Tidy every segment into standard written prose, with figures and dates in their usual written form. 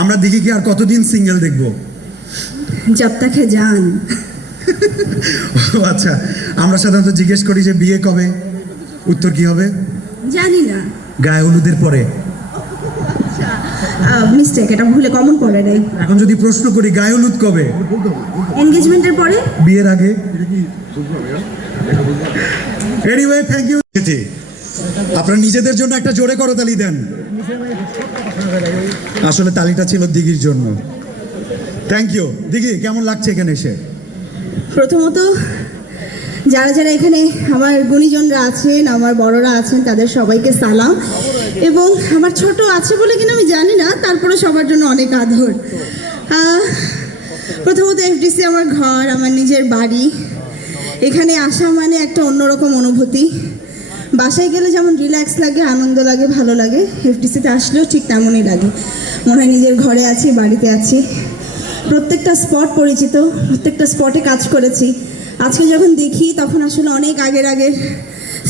আমরা দিঘি কি আর কতদিন সিঙ্গেল দেখব? जब तक है जान। ও আচ্ছা, আমরা সাধারণত জিজ্ঞেস করি যে বিয়ে কবে, উত্তর কি হবে? জানি না। গায়ে হলুদের পরে। মিস্টেক, এটা ভুলে কমন পড়ে নাই। এখন যদি প্রশ্ন করি গায়ে হলুদ কবে? এনগেজমেন্টের পরে। বিয়ের আগে। Anyway, thank you. আপনারা নিজেদের জন্য একটা জোরে করতালি দেন। আসলে তালিটা ছিল দিঘির জন্য। Thank you. দিঘি, কেমন লাগছে এখানে এসে? প্রথমত যারা যারা এখানে আমার গুণীজনরা আছেন, আমার বড়রা আছেন, তাদের সবাইকে সালাম। এবং আমার ছোট আছে বলে কিনা আমি জানি না, তারপরে সবার জন্য অনেক আদর। প্রথমত এফডিসি আমার ঘর, আমার নিজের বাড়ি। এখানে আসা মানে একটা অন্যরকম অনুভূতি। বাসায় গেলে যেমন রিল্যাক্স লাগে, আনন্দ লাগে, ভালো লাগে, এফডিসিতে আসলেও ঠিক তেমনই লাগে। মনে হয় নিজের ঘরে আছি, বাড়িতে আছি। প্রত্যেকটা স্পট পরিচিত, প্রত্যেকটা স্পটে কাজ করেছি। আজকে যখন দেখি তখন আসলে অনেক আগের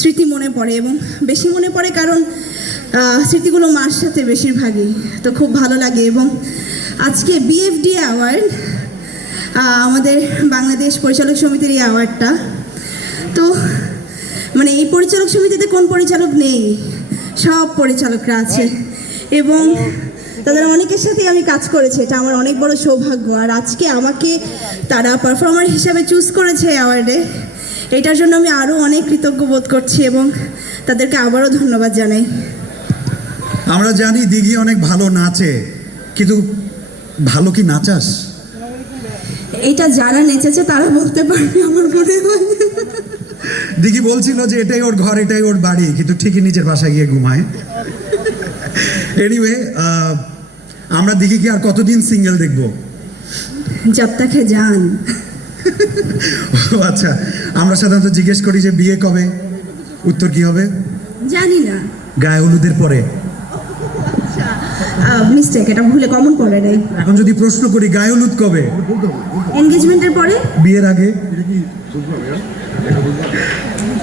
স্মৃতি মনে পড়ে, এবং বেশি মনে পড়ে কারণ স্মৃতিগুলো মার সাথে বেশিরভাগই, তো খুব ভালো লাগে। এবং আজকে বিএফডি অ্যাওয়ার্ড, আমাদের বাংলাদেশ পরিচালক সমিতির এই অ্যাওয়ার্ডটা, তো মানে এই পরিচালক সমিতিতে কোন পরিচালক নেই, সব পরিচালকরা আছে এবং তাদের অনেকের সাথে আমি কাজ করেছি। এটা আমার অনেক বড় সৌভাগ্য। আর আজকে আমাকে তারা পারফর্মার হিসাবে চুজ করেছে অ্যাওয়ার্ডে, এটার জন্য আমি আরও অনেক কৃতজ্ঞ বোধ করছি এবং তাদেরকে আবারও ধন্যবাদ জানাই। আমরা জানি দিঘি অনেক ভালো নাচে, কিন্তু ভালো কি নাচাস? এটা যারা নেচেছে তারা বলতে পারবে আমার মনে হয়। দিঘি বলছিল যে এটাই ওর ঘর, এটাই ওর বাড়ি, কিন্তু ঠিকই নিজের বাসায় গিয়ে ঘুমায়। এনিওয়ে, আমরা দিঘি কি আর কতদিন সিঙ্গেল দেখব? जब तक है जान। ও আচ্ছা, আমরা সাধারণত জিজ্ঞেস করি যে বিয়ে কবে, উত্তর কি হবে? জানি না। গায়ে হলুদের পরে। মিস্টেক, এটা ভুলে কমন পড়ে নাই। এখন যদি প্রশ্ন করি গায়ে হলুদ কবে? এনগেজমেন্টের পরে। বিয়ের আগে।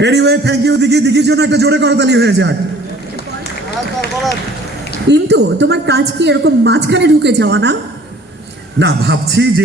এনিওয়ে, থ্যাংক ইউ দিঘি। দিঘির জন্য একটা জোরে করতালি হয়ে যাক। কিন্তু তোমার কাজ কি এরকম মাঝখানে ঢুকে যাওয়া না? না, ভাবছি যে